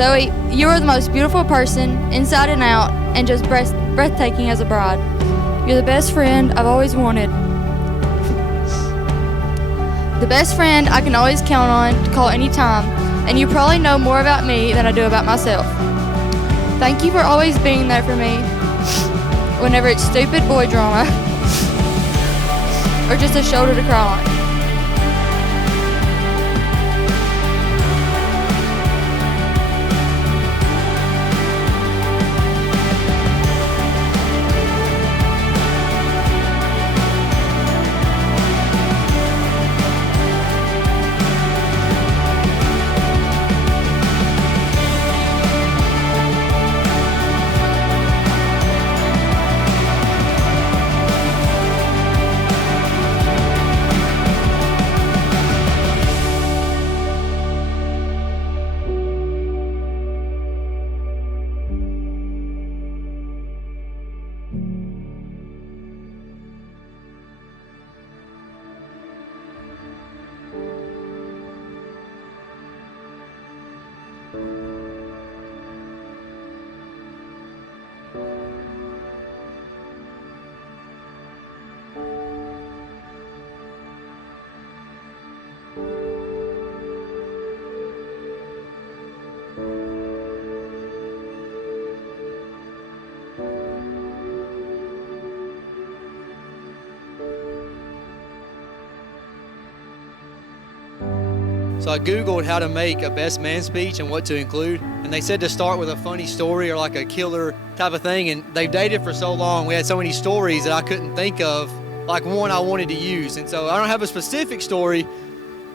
Zoe, you are the most beautiful person, inside and out, and just breathtaking as a bride. You're the best friend I've always wanted. The best friend I can always count on to call anytime, and you probably know more about me than I do about myself. Thank you for always being there for me whenever it's stupid boy drama or just a shoulder to cry on. So I Googled how to make a best man speech and what to include, and they said to start with a funny story or like a killer type of thing, and they've dated for so long, we had so many stories that I couldn't think of like one I wanted to use. And so I don't have a specific story,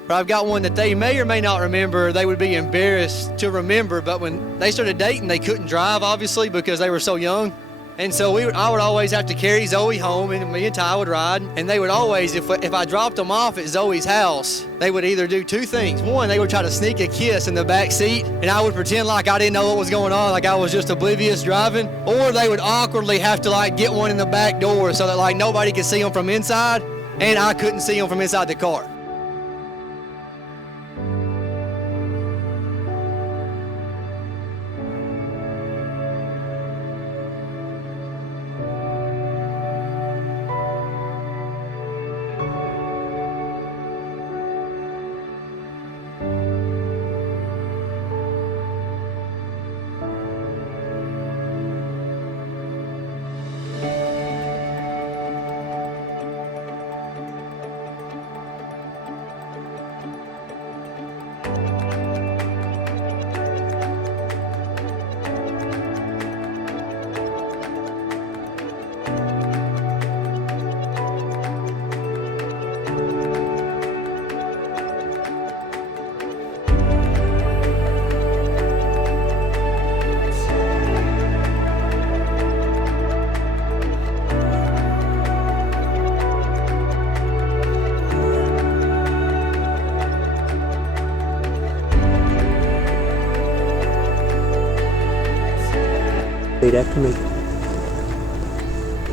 but I've got one that they may or may not remember. They would be embarrassed to remember, but when they started dating, they couldn't drive, obviously, because they were so young. And so I would always have to carry Zoe home, and me and Ty would ride. And they would always, if I dropped them off at Zoe's house, they would either do two things. One, they would try to sneak a kiss in the back seat, and I would pretend like I didn't know what was going on, like I was just oblivious driving. Or they would awkwardly have to like get one in the back door so that like nobody could see them from inside, and I couldn't see them from inside the car. Repeat after me.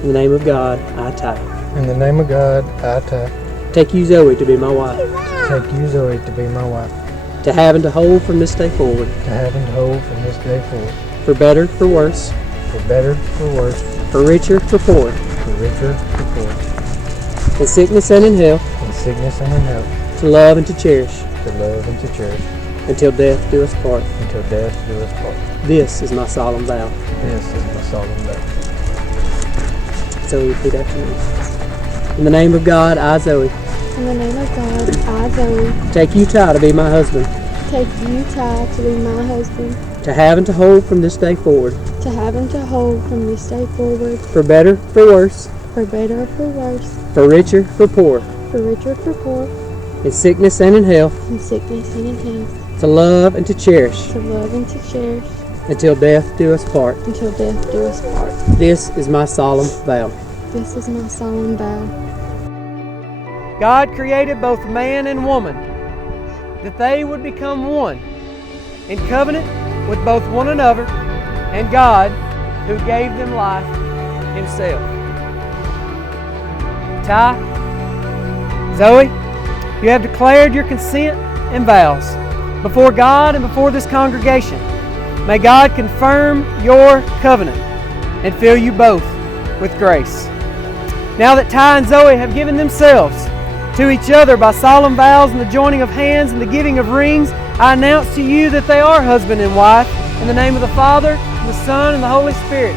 In the name of God, I, Ty. In the name of God, I, Ty. Take you, Zoe, to be my wife. Take you, Zoe, to be my wife. To have and to hold from this day forward. To have and to hold from this day forward. For better, for worse. For better, for worse. For richer, for poor. For richer, for poor. In sickness and in health. In sickness and in health. To love and to cherish. To love and to cherish. Until death do us part. Until death do us part. This is my solemn vow. This is my solemn vow. So repeat after me. In the name of God, I, Zoe. In the name of God, I, Zoe. Take you, Ty, to be my husband. Take you, Ty, to be my husband. To have and to hold from this day forward. To have and to hold from this day forward. For better, for worse. For better, for worse. For richer, for poor. For richer, for poor. In sickness and in health. In sickness and in health. To love and to cherish. To love and to cherish. Until death do us part. Until death do us part. This is my solemn vow. This is my solemn vow. God created both man and woman, that they would become one, in covenant with both one another and God, who gave them life himself. Ty, Zoe, you have declared your consent and vows before God and before this congregation May God confirm your covenant and fill you both with grace. Now that Ty and Zoe have given themselves to each other by solemn vows and the joining of hands and the giving of rings, I announce to you that they are husband and wife in the name of the Father, and the Son, and the Holy Spirit.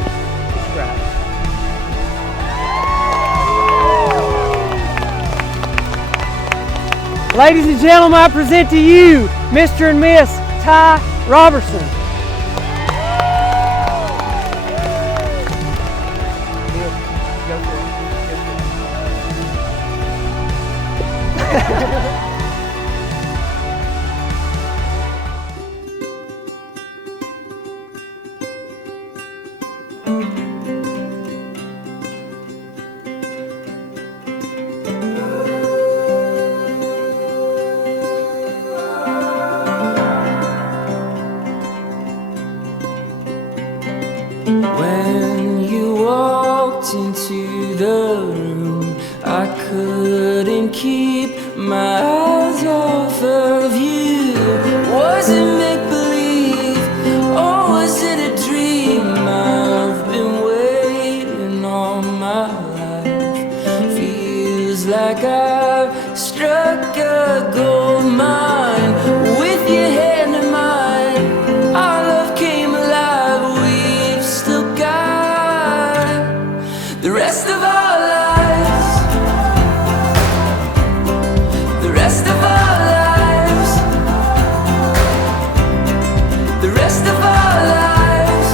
Ladies and gentlemen, I present to you Mr. and Miss Ty Robertson. When you walked into the room, I couldn't keep my eyes off of you. Was it make-believe, or was it a dream? I've been waiting all my life. Feels like I've struck a gold mine. With your hand in mine, our love came alive. We've still got the rest of our lives, the rest of our lives, the rest of our lives,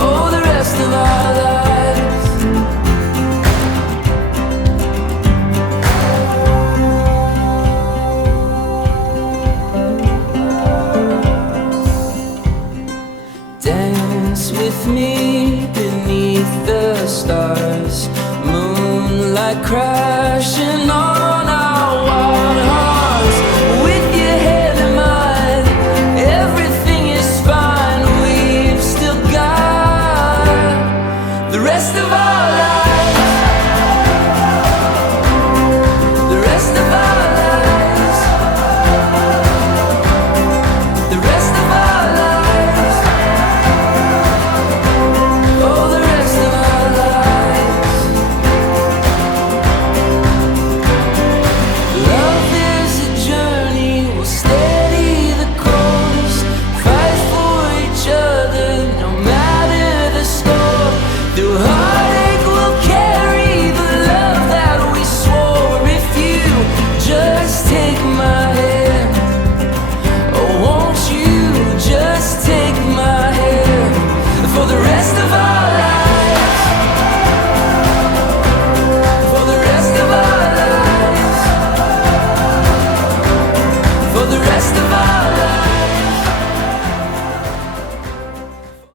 oh, the rest of our lives. Dance with me beneath the stars, moonlight crashing on